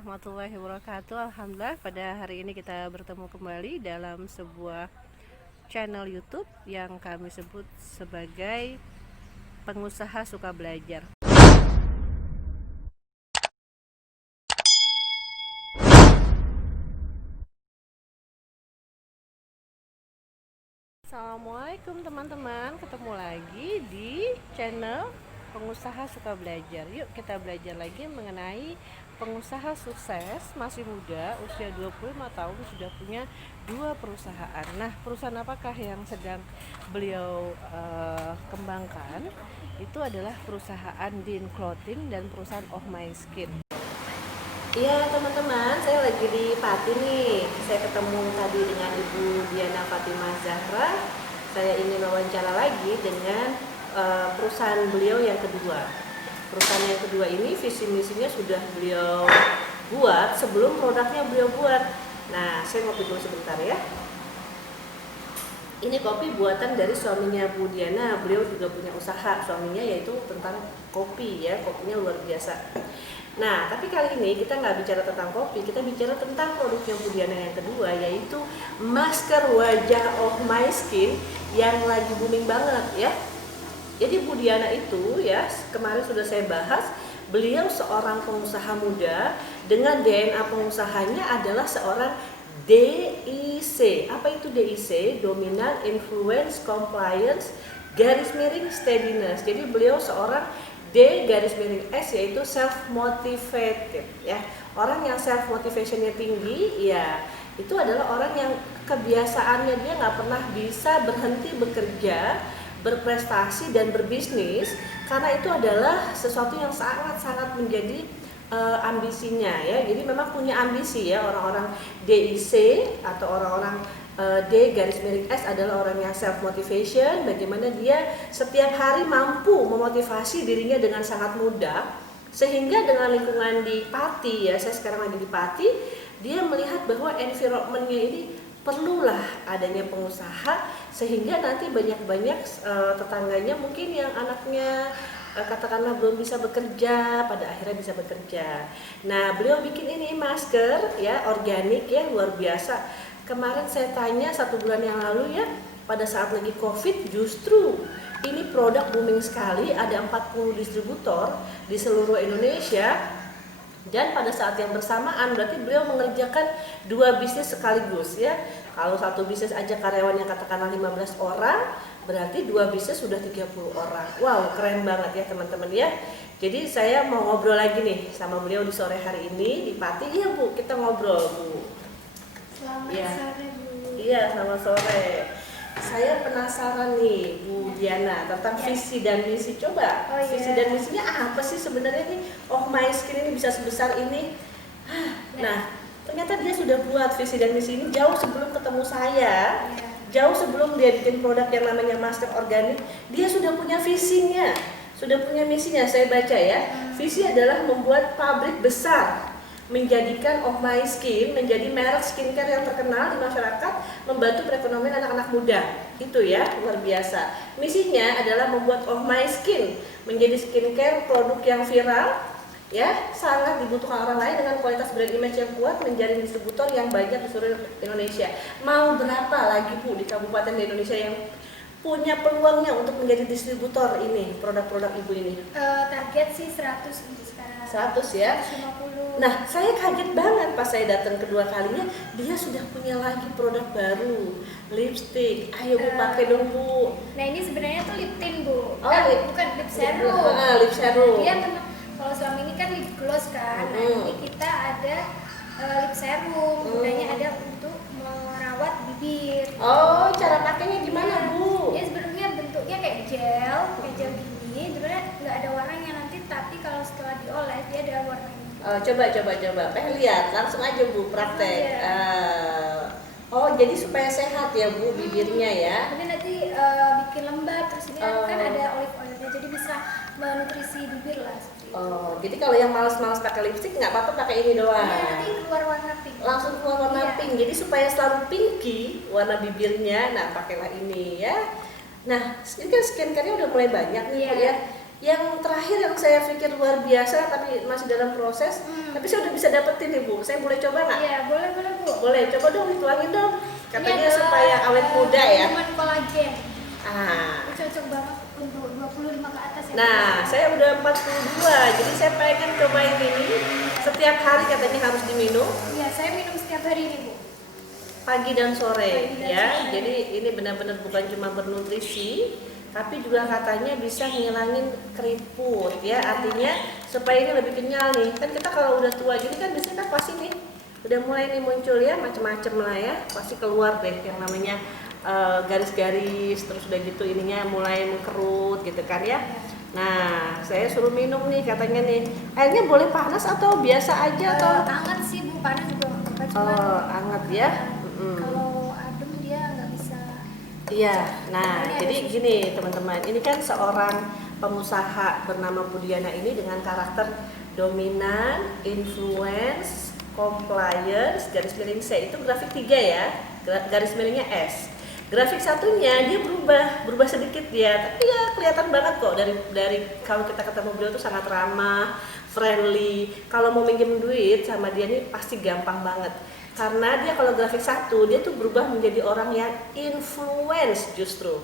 warahmatullahi wabarakatuh. Alhamdulillah pada hari ini kita bertemu kembali dalam sebuah channel YouTube yang kami sebut sebagai Pengusaha Suka Belajar. Assalamualaikum teman-teman, ketemu lagi di channel Pengusaha Suka Belajar. Yuk kita belajar lagi mengenai pengusaha sukses, masih muda, usia 25 tahun, sudah punya 2 perusahaan. Nah, perusahaan apakah yang sedang beliau kembangkan? Itu adalah perusahaan Dean Clothing dan perusahaan Oh My Skin. Iya teman-teman, saya lagi di Pati nih. Saya ketemu tadi dengan Ibu Diana Fatimah Zahra. Saya ingin wawancara lagi dengan perusahaan beliau yang kedua. Perusahaan yang kedua ini visi misinya sudah beliau buat sebelum produknya beliau buat. Nah, saya ngopi dulu sebentar ya. Ini kopi buatan dari suaminya Bu Diana. Beliau juga punya usaha suaminya, yaitu tentang kopi ya. Kopinya luar biasa. Nah, tapi kali ini kita nggak bicara tentang kopi, kita bicara tentang produknya Bu Diana yang kedua, yaitu masker wajah Oh My Skin yang lagi booming banget ya. Jadi Bu Diana itu ya, kemarin sudah saya bahas, beliau seorang pengusaha muda dengan DNA pengusahanya adalah seorang DIC. Apa itu DIC? Dominant Influence Compliance garis miring steadiness. Jadi beliau seorang D-S, yaitu self motivated ya. Orang yang self motivationnya tinggi ya, itu adalah orang yang kebiasaannya dia nggak pernah bisa berhenti bekerja, berprestasi dan berbisnis, karena itu adalah sesuatu yang sangat-sangat menjadi ambisinya ya. Jadi memang punya ambisi ya orang-orang DIC atau orang-orang D-S adalah orang yang self motivation, bagaimana dia setiap hari mampu memotivasi dirinya dengan sangat mudah, sehingga dengan lingkungan di Pati ya, saya sekarang lagi di Pati, dia melihat bahwa environmentnya ini perlulah adanya pengusaha, sehingga nanti banyak-banyak tetangganya mungkin yang anaknya katakanlah belum bisa bekerja, pada akhirnya bisa bekerja. Nah, beliau bikin ini masker ya, organik ya, luar biasa. Kemarin saya tanya 1 bulan yang lalu ya, pada saat lagi COVID, justru ini produk booming sekali, ada 40 distributor di seluruh Indonesia. Dan pada saat yang bersamaan berarti beliau mengerjakan 2 bisnis sekaligus ya. Kalau 1 bisnis aja karyawannya katakanlah 15 orang, berarti 2 bisnis sudah 30 orang. Wow, keren banget ya teman-teman ya. Jadi saya mau ngobrol lagi nih sama beliau di sore hari ini di Pati. Iya Bu, kita ngobrol Bu. Selamat sore Bu. Iya, selamat sore. Saya penasaran nih Bu Diana tentang visi dan misi. Coba visi dan misinya apa sih sebenarnya nih Oh My Skin ini bisa sebesar ini? Nah, ternyata dia sudah buat visi dan misi ini jauh sebelum ketemu saya. Jauh sebelum dia bikin produk yang namanya masker organik, dia sudah punya visinya, sudah punya misinya. Saya baca ya, visi adalah membuat pabrik besar, menjadikan Oh My Skin menjadi merek skincare yang terkenal di masyarakat, membantu perekonomian anak-anak muda. Itu ya, luar biasa. Misinya adalah membuat Oh My Skin menjadi skincare produk yang viral ya, sangat dibutuhkan orang lain dengan kualitas brand image yang kuat, menjadi distributor yang banyak di seluruh Indonesia. Mau berapa lagi Bu di kabupaten di Indonesia yang punya peluangnya untuk menjadi distributor ini, produk-produk Ibu ini? Target sih 100 untuk sekarang. 100 ya. 150. Nah, saya kaget banget pas saya datang kedua kalinya, dia sudah punya lagi produk baru, lipstick. Ayo Bu, pakai dong Bu. Nah, ini sebenarnya tuh lip tint Bu. Lip bukan lip serum. Lip serum. Dia kalau selama ini kan lip gloss kan. Nah, ini kita ada lip serum. Gunanya ada untuk merawat bibir. Oh, cara pakainya gimana Bu? Dia sebelumnya bentuknya kayak gel gini. Sebenarnya nggak ada warnanya nanti, tapi kalau setelah dioles dia ada warnanya. Coba. Pengen lihat, langsung aja Bu praktek. Oh, jadi supaya sehat ya Bu bibirnya ya. Tapi nanti bikin lembab, terus ini kan ada olive oilnya, jadi bisa menutrisi bibir lah. Oh, jadi kalau yang malas-malas pakai lipstick nggak apa-apa, pakai ini doang. Iya, nanti keluar warna pink. Langsung keluar warna pink. Jadi supaya selalu pinky warna bibirnya, nah pakailah ini ya. Nah, ini kan skincare-nya udah mulai banyak nih Bu ya. Yang terakhir yang saya pikir luar biasa tapi masih dalam proses, tapi saya udah bisa dapetin nih Bu. Saya boleh coba nggak? Iya, boleh Bu. Boleh, coba dong dituangin dong. Katanya Ini supaya awet muda ya. Minuman kolagen. Ah. Cocok banget untuk 25 ke atas ya. Nah, saya udah 42, jadi saya pengen cobain ini. Setiap hari katanya harus diminum. Iya, saya minum setiap hari ini Bu. Pagi dan sore Pagi dan ya. sore. Jadi ini benar-benar bukan cuma bernutrisi, tapi juga katanya bisa ngilangin keriput ya. Artinya supaya ini lebih kenyal nih. Kan kita kalau udah tua gini kan biasanya kan pasti nih udah mulai nih muncul ya macam-macam lah ya. Pasti keluar deh yang namanya garis-garis, terus udah gitu ininya mulai mengkerut gitu kan ya. Nah, saya suruh minum nih katanya nih. Airnya boleh panas atau biasa aja atau? Hangat sih Bu, panas juga nggak apa-apa, cuma Hangat ya. kalau adem dia nggak bisa. Iya, nah Ini jadi ada gini teman-teman, ini kan seorang pengusaha bernama Budiana ini dengan karakter dominan, influence, compliance, garis miring C, itu grafik 3 ya, garis miringnya S. Grafik satunya dia berubah sedikit dia, tapi ya kelihatan banget kok dari kalau kita ketemu beliau tuh sangat ramah, friendly. Kalau mau minjem duit sama dia nih pasti gampang banget. Karena dia kalau grafik 1 dia tuh berubah menjadi orang yang influence justru.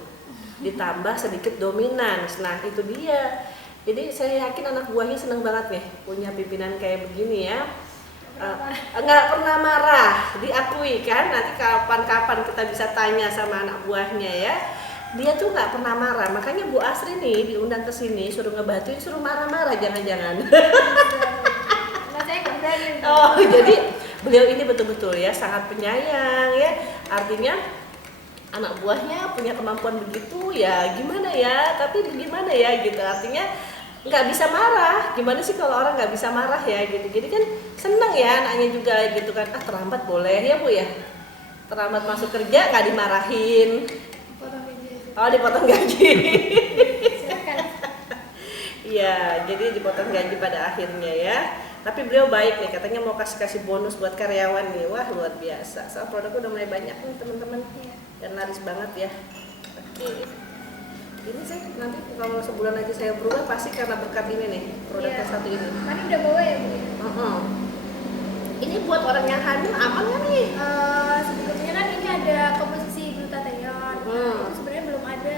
Ditambah sedikit dominan. Nah, itu dia. Jadi saya yakin anak buahnya seneng banget nih punya pimpinan kayak begini ya. Nggak pernah marah, diakui kan. Nanti kapan-kapan kita bisa tanya sama anak buahnya ya. Dia tuh nggak pernah marah, makanya Bu Asri nih diundang ke sini suruh ngebantuin, suruh marah-marah jangan-jangan. Nah, saya nggak berani. Oh, jadi beliau ini betul-betul ya sangat penyayang ya. Artinya anak buahnya punya kemampuan begitu ya gimana ya, tapi gimana ya gitu. Artinya nggak bisa marah. Gimana sih kalau orang nggak bisa marah ya gitu. Jadi kan seneng ya anaknya juga gitu kan. Terlambat boleh ya Bu ya. Terlambat masuk kerja nggak dimarahin. Potong gaji aja. Oh, dipotong gaji. Silakan. Iya, jadi dipotong gaji pada akhirnya ya. Tapi beliau baik nih, katanya mau kasih bonus buat karyawan nih. Wah, luar biasa. Soal produknya udah mulai banyak nih teman-teman. Iya. Dan laris banget ya. Oke. Ini saya nanti kalau sebulan aja saya berubah pasti karena berkat ini nih, produknya Iya. satu ini. Tadi udah bawa ya Bu? Ini buat orang yang hamil aman nggak nih? Sebetulnya kan ini ada komposisi glutathione. Hmm. Itu sebenarnya belum ada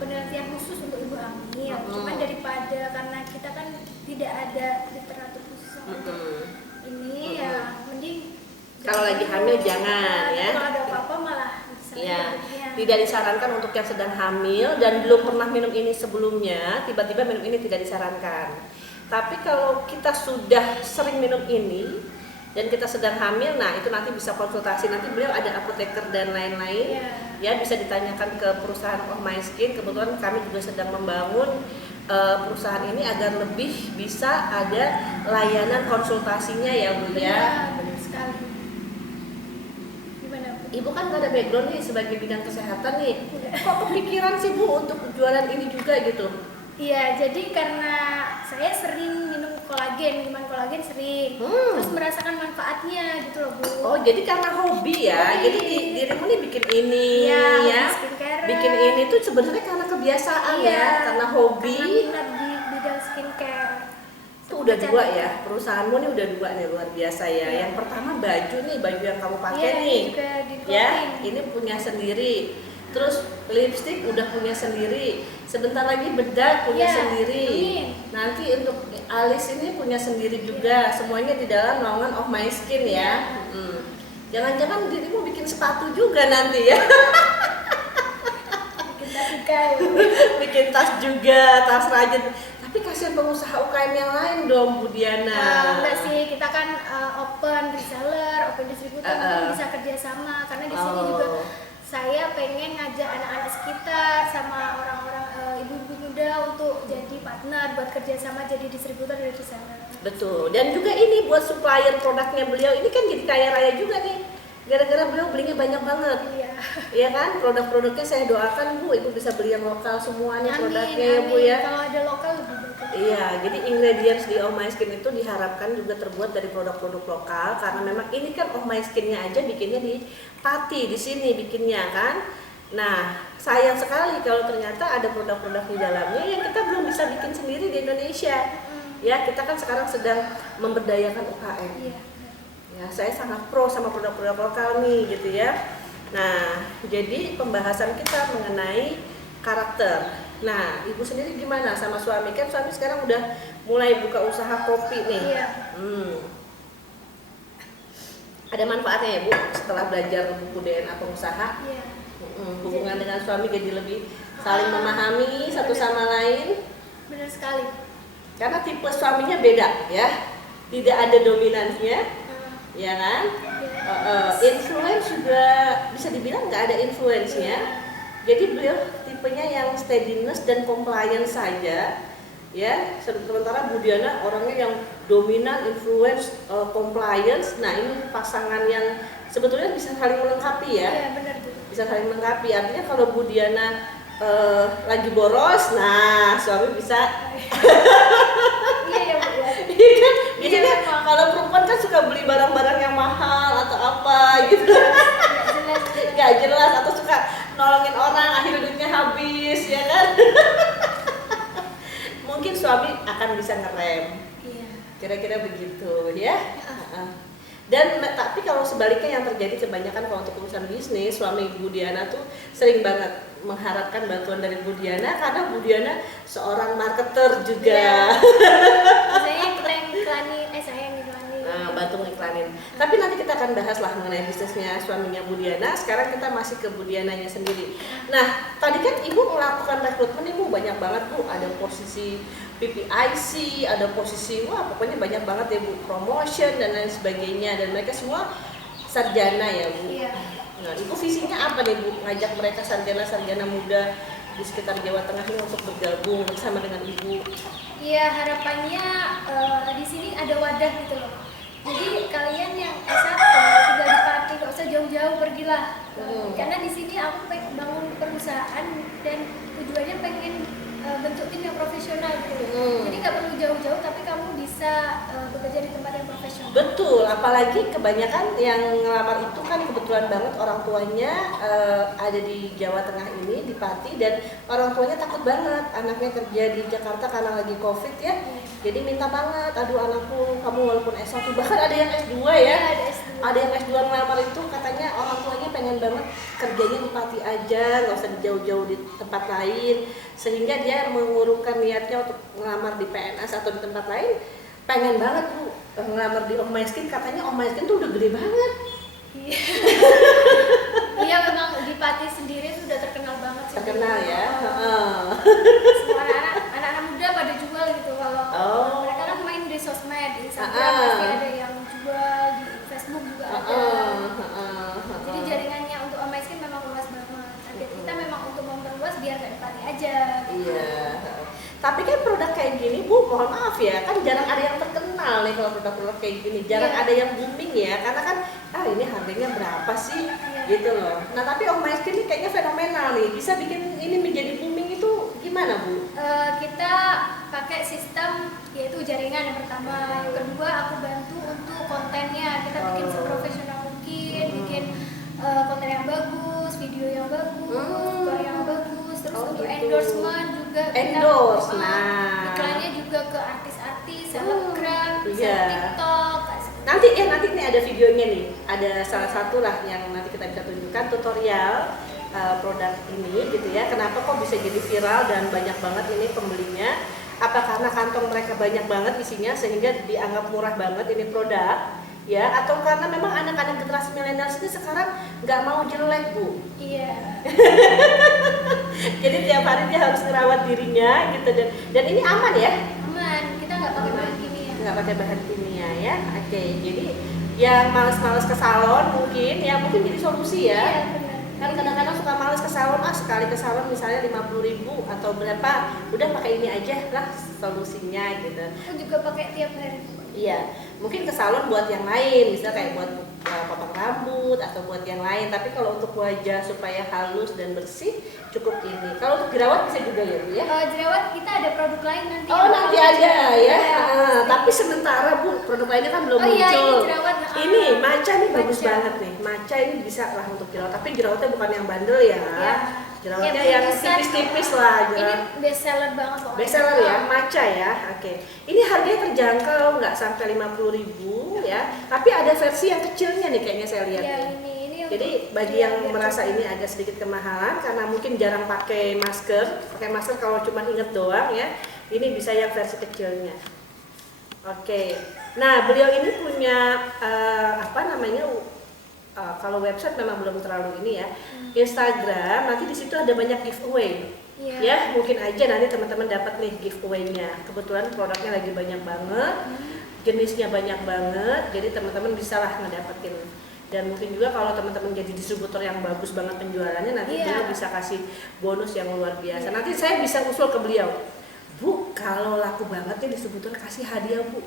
penelitian khusus untuk ibu hamil. Cuman daripada karena kita kan tidak ada literatur khusus untuk ini ya mending Kalau lagi hamil jangan ya. Kalau ada apa-apa malah bisa. Ya, tidak disarankan untuk yang sedang hamil dan belum pernah minum ini sebelumnya, tiba-tiba minum ini tidak disarankan. Tapi kalau kita sudah sering minum ini dan kita sedang hamil, nah itu nanti bisa konsultasi. Nanti beliau ada apoteker dan lain-lain. Ya, bisa ditanyakan ke perusahaan Oh My Skin. Kebetulan kami juga sedang membangun perusahaan ini agar lebih bisa ada layanan konsultasinya ya Bu ya. Benar sekali. Ibu kan gak ada background nih sebagai bidang kesehatan nih. Kok kepikiran sih Bu untuk jualan ini juga gitu? Iya, jadi karena saya sering minum kolagen, minuman kolagen sering, terus merasakan manfaatnya gitu loh Bu. Oh, jadi karena hobi ya. Hobi. Jadi dirimu nih bikin ini Iya, ya. skincare. Bikin ini tuh sebenarnya karena kebiasaan Iya, ya, karena hobi. Karena minat di bidang skincare. Itu udah dua ya, perusahaanmu nih udah dua nih, luar biasa ya. Yang pertama baju nih, baju yang kamu pakai Iya, nih. juga di Ya, clothing. ini punya sendiri. Terus lipstick udah punya sendiri. Sebentar lagi bedak punya Iya, sendiri. amin. Nanti untuk alis ini punya sendiri juga. Semuanya di dalam naungan Oh My Skin ya. Jangan-jangan dirimu bikin sepatu juga nanti ya. Bikin juga. Bikin tas juga, tas rajin. Tapi kasihan pengusaha UKM yang lain dong, Bu Diana. Enggak sih, kita kan open reseller, open distributor, mungkin bisa kerjasama karena di sini juga saya pengen ngajak anak-anak sekitar sama orang-orang ibu-ibu muda untuk jadi partner buat kerjasama jadi distributor dan reseller. Betul. Dan juga ini buat supplier produknya beliau ini kan jadi kaya raya juga nih. Gara-gara beliau belinya banyak banget. Iya. Iya kan? Produk-produknya saya doakan Bu, Ibu bisa beli yang lokal semuanya produknya ya Bu amin. ya. Kalau ada lokal lebih bagus. Iya, jadi ingredients di Oh My Skin itu diharapkan juga terbuat dari produk-produk lokal karena memang ini kan Oh My Skin-nya aja bikinnya di Pati di sini bikinnya kan. Nah, sayang sekali kalau ternyata ada produk-produk di dalamnya yang kita belum bisa bikin sendiri di Indonesia. Ya, kita kan sekarang sedang memberdayakan UKM. Iya. Ya, saya sangat pro sama produk-produk lokal nih gitu ya. Nah, jadi pembahasan kita mengenai karakter. Nah, ibu sendiri gimana sama suami? Kan suami sekarang udah mulai buka usaha kopi nih. Iya. Ada manfaatnya ya Bu setelah belajar kebudayaan pengusaha? Iya. Hubungan dengan suami jadi lebih saling memahami satu sama lain. Benar sekali. Karena tipe suaminya beda ya, tidak ada dominansinya, ya kan? Influence juga bisa dibilang nggak ada influence-nya. Jadi beliau tipenya yang steadiness dan compliance saja, ya. Sementara Bu Diana orangnya yang dominan, influence, compliance. Nah ini pasangan yang sebetulnya bisa saling melengkapi ya. Iya benar Bu. Bisa saling melengkapi. Artinya kalau Bu Diana lagi boros, nah suami bisa. Iya ya Bu ya. Biasanya kalau perempuan kan suka beli barang-barang yang mahal atau apa gitu, nggak jelas, atau suka nolongin orang akhirnya duitnya habis, ya kan? Mungkin suami akan bisa ngerem, kira-kira begitu ya. Dan tapi kalau sebaliknya yang terjadi kebanyakan kalau untuk urusan bisnis, suami Bu Diana tuh sering banget mengharapkan bantuan dari Bu Diana karena Bu Diana seorang marketer juga. Saya iklanin, saya yang iklanin. Bantu ngiklanin. Tapi nanti kita akan bahas lah mengenai bisnisnya suaminya Bu Diana. Sekarang kita masih ke Bu Diananya sendiri. Nah, tadi kan Ibu melakukan rekrutmen, Ibu banyak banget Bu. Ada posisi PPIC, ada posisi, wah pokoknya banyak banget ya Bu, promotion dan lain sebagainya. Dan mereka semua sarjana ya Bu. Iya. Nah, Ibu visinya apa nih Bu? Ngajak mereka sarjana-sarjana muda di sekitar Jawa Tengah ini untuk bergabung bersama dengan Ibu. Iya, harapannya di sini ada wadah gitu loh. Jadi kalian yang S1 tinggal di Pati, gak usah jauh-jauh, pergilah. Karena di sini aku pengen bangun perusahaan dan tujuannya pengen bentuk tim yang profesional gitu. Jadi nggak perlu jauh-jauh, tapi kamu bisa bekerja di tempat yang profesional. Betul, apalagi kebanyakan yang ngelamar itu kan kebetulan banget orang tuanya ada di Jawa Tengah ini, di Pati, dan orang tuanya takut banget anaknya kerja di Jakarta karena lagi COVID ya. Jadi minta banget, aduh anakku kamu walaupun S1, bahkan ada yang S2 ya. Ada S2. Ada yang S2 ngelamar itu katanya orang tuanya pengen banget kerjanya di Pati aja, nggak usah jauh-jauh di tempat lain, sehingga dia mengurungkan niatnya untuk ngelamar di PNS atau di tempat lain. Pengen banget Bu ngelamar di Om Maiskin, katanya Om Maiskin tuh udah gede banget. Iya memang di Pati sendiri sudah terkenal banget sih. Terkenal ya. Semua anak-anak muda pada jual gitu kalau mereka kan main di sosmed, di Instagram pasti ada yang jual, di Facebook juga ada. Jadi jaringannya untuk Om Maiskin memang luas banget. Target kita memang untuk memperluas biar nggak di Pati aja. Iya. Tapi kan produk kayak gini Bu, mohon maaf ya, kan jarang ada yang terkenal nih kalau produk-produk kayak gini, jarang ada yang booming ya, karena kan ini harganya berapa sih gitu loh. Nah tapi Om Maiskin ini kayaknya fenomenal nih, bisa bikin ini menjadi booming itu gimana Bu? Kita pakai sistem yaitu jaringan yang pertama, yang kedua aku bantu untuk kontennya, kita bikin seprofesional mungkin, bikin konten yang bagus, video yang bagus, skor yang bagus, terus untuk gitu. Endorsement juga Endorse, kita, nah iklannya juga ke artis-artis, selebgram, iya. TikTok. Nanti ini ada videonya nih, ada salah satu lah yang nanti kita bisa tunjukkan tutorial produk ini gitu ya. Kenapa kok bisa jadi viral dan banyak banget ini pembelinya? Apa karena kantong mereka banyak banget isinya sehingga dianggap murah banget ini produk? Ya, atau karena memang anak-anak generasi milenial ini sekarang nggak mau jelek Bu. Iya. Jadi tiap hari dia harus ngerawat dirinya gitu, dan ini aman ya? Aman, kita nggak pakai bahan kimia. Nggak pakai bahan kimia ya. Oke, jadi yang males-males ke salon mungkin jadi solusi ya. Iya, benar. Kan kadang-kadang suka males ke salon, sekali ke salon misalnya 50.000 atau berapa, udah pakai ini aja lah solusinya gitu. Aku juga pakai tiap hari. Iya, mungkin ke salon buat yang lain, misalnya kayak buat potong rambut atau buat yang lain. Tapi kalau untuk wajah supaya halus dan bersih cukup ini. Kalau untuk jerawat bisa juga ya Bu ya? Jerawat kita ada produk lain nanti. Oh nanti ada ya. Tapi sementara Bu produk lainnya kan belum muncul. Iya, ini jerawat. Ini maca nih bagus Maca. banget nih. Maca ini bisa lah untuk jerawat. Tapi jerawatnya bukan yang bandel ya. Iya. Jerawatnya Ya, yang tulisan, tipis-tipis lah. Ini best seller banget pokoknya. Best seller ya, maca ya. Oke. Ini harganya terjangkau, nggak sampai 50.000 ya. Tapi ada versi yang kecilnya nih kayaknya saya lihat. Iya, nih. ini Jadi bagi yang merasa ini agak sedikit kemahalan karena mungkin jarang pakai masker kalau cuma inget doang ya, ini bisa yang versi kecilnya. Oke. Nah beliau ini punya kalau website memang belum terlalu ini ya. Instagram nanti di situ ada banyak giveaway. Iya. Ya mungkin aja nanti teman-teman dapat nih giveaway-nya. Kebetulan produknya lagi banyak banget, jenisnya banyak banget, jadi teman-teman bisa lah ngedapetin. Dan mungkin juga kalau teman-teman jadi distributor yang bagus banget penjualannya, nanti beliau bisa kasih bonus yang luar biasa. Nanti saya bisa usul ke beliau, Bu, kalau laku banget nih distributor kasih hadiah Bu.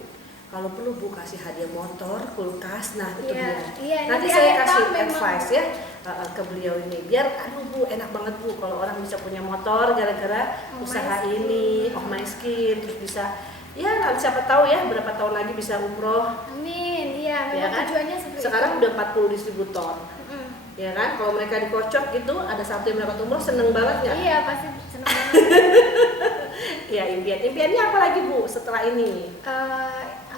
Kalau perlu Bu kasih hadiah motor, kulkas, nah itu Iya, nanti saya kasih advice ya ke beliau ini. Biar aduh Bu, enak banget Bu kalau orang bisa punya motor gara-gara usaha ini, Oh My Skin, terus bisa ya nanti siapa tahu ya berapa tahun lagi bisa umroh. Amin. Iya, Ya memang kan? tujuannya seperti Sekarang itu. udah 40 distributor. Ya kan? Kalau mereka dikocok gitu, ada satu yang mendapat umroh, seneng banget nggak? Iya, pasti senang banget. Ya impiannya apa lagi Bu setelah ini?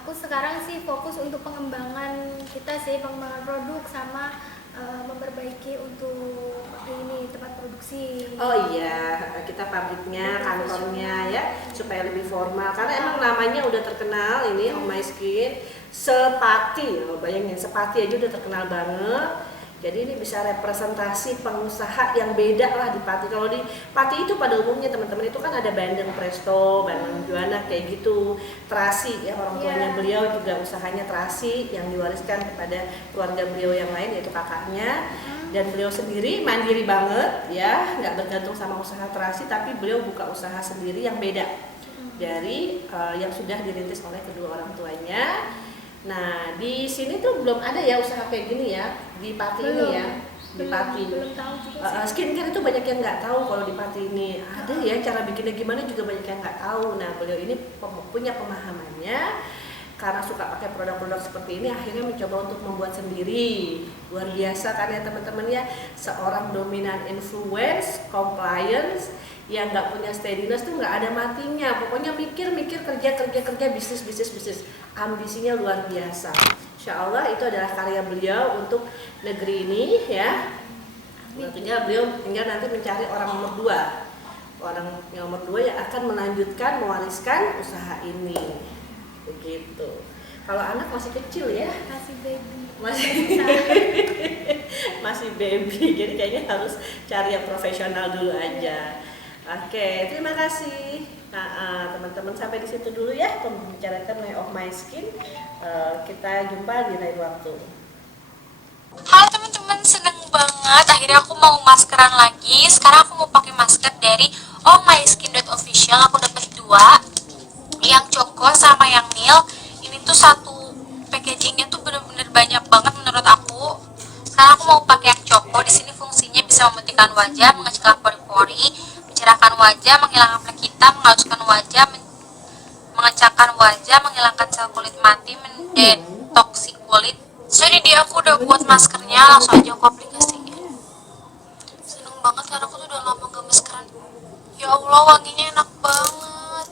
Aku sekarang sih fokus untuk pengembangan kita sih, pengembangan produk sama memperbaiki untuk ini tempat produksi. Oh iya, kita pabriknya, kantornya ya, supaya lebih formal. Karena emang namanya udah terkenal ini Oh My Skin, Sepati, bayangin Sepati aja udah terkenal banget. Jadi ini bisa representasi pengusaha yang beda lah di Pati. Kalau di Pati itu pada umumnya teman-teman itu kan ada Bandeng Presto, Bandeng Juana kayak gitu, terasi ya, orang tuanya beliau juga usahanya terasi yang diwariskan kepada keluarga beliau yang lain yaitu kakaknya. Dan beliau sendiri mandiri banget ya, nggak bergantung sama usaha terasi, tapi beliau buka usaha sendiri yang beda dari yang sudah dirintis oleh kedua orang tuanya. Nah di sini tuh belum ada ya usaha kayak gini ya di Pati ini ya, di Pati. Belum tahu juga sih. Skincare itu banyak yang nggak tahu kalau di Pati ini ada ya, cara bikinnya gimana juga banyak yang nggak tahu. Nah beliau ini punya pemahamannya karena suka pakai produk-produk seperti ini, akhirnya mencoba untuk membuat sendiri. Luar biasa kan ya teman-teman ya, seorang dominan influence, compliance yang nggak punya steadiness tuh nggak ada matinya. Pokoknya mikir kerja bisnis, ambisinya luar biasa. Insya Allah itu adalah karya beliau untuk negeri ini ya. Beliau tinggal nanti mencari orang nomor 2, orang yang nomor 2 yang akan melanjutkan, mewariskan usaha ini, begitu. Kalau anak masih kecil ya, masih baby, jadi kayaknya harus cari yang profesional dulu aja. Oke, terima kasih. Nah, teman-teman sampai di situ dulu ya pembicaraan mengenai Oh My Skin. Kita jumpa di lain waktu. Halo teman-teman, seneng banget akhirnya aku mau maskeran lagi. Sekarang aku mau pakai masker dari Oh My Skin Official. Aku dapat 2, yang Choco sama yang Milk. Ini tuh satu packagingnya tuh bener-bener banyak banget menurut aku. Sekarang aku mau pakai yang Choco. Di sini fungsinya bisa memutihkan wajah, mengecilkan pori-pori, mencerahkan wajah, menghilangkan flek hitam, menghaluskan wajah, mengecahkan wajah, menghilangkan sel kulit mati, mendetoksi kulit. Jadi dia aku udah buat maskernya, langsung aja aku aplikasiin. Seneng banget karena aku tuh udah lama gak maskeran. Ya Allah, wanginya enak banget.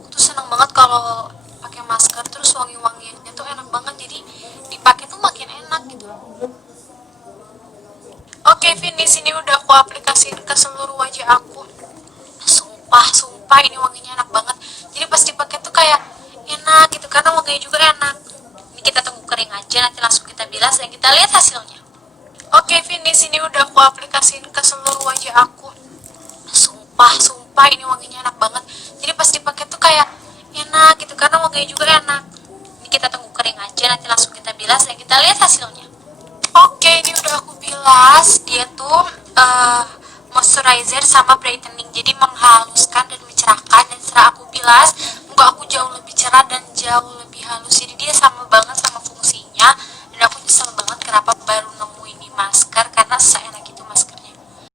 Aku tuh seneng banget kalau pakai masker terus wangi-wangiannya tuh enak banget, jadi dipakai tuh makin enak gitu. Oke, finish ini udah aku aplikasiin ke seluruh wajah aku. Sumpah ini wanginya enak banget. Jadi pas dipakai tuh kayak enak gitu karena wanginya juga enak. Ini kita tunggu kering aja, nanti langsung kita bilas dan kita lihat hasilnya. Oke, finish ini udah aku aplikasiin ke seluruh wajah aku. Sumpah ini wanginya enak banget. Jadi pas dipakai tuh kayak enak gitu karena wanginya juga enak. Ini kita tunggu kering aja, nanti langsung kita bilas dan kita lihat hasilnya. Oke, ini udah aku bilas. Dia tuh moisturizer sama brightening, jadi menghaluskan dan mencerahkan. Dan setelah aku bilas,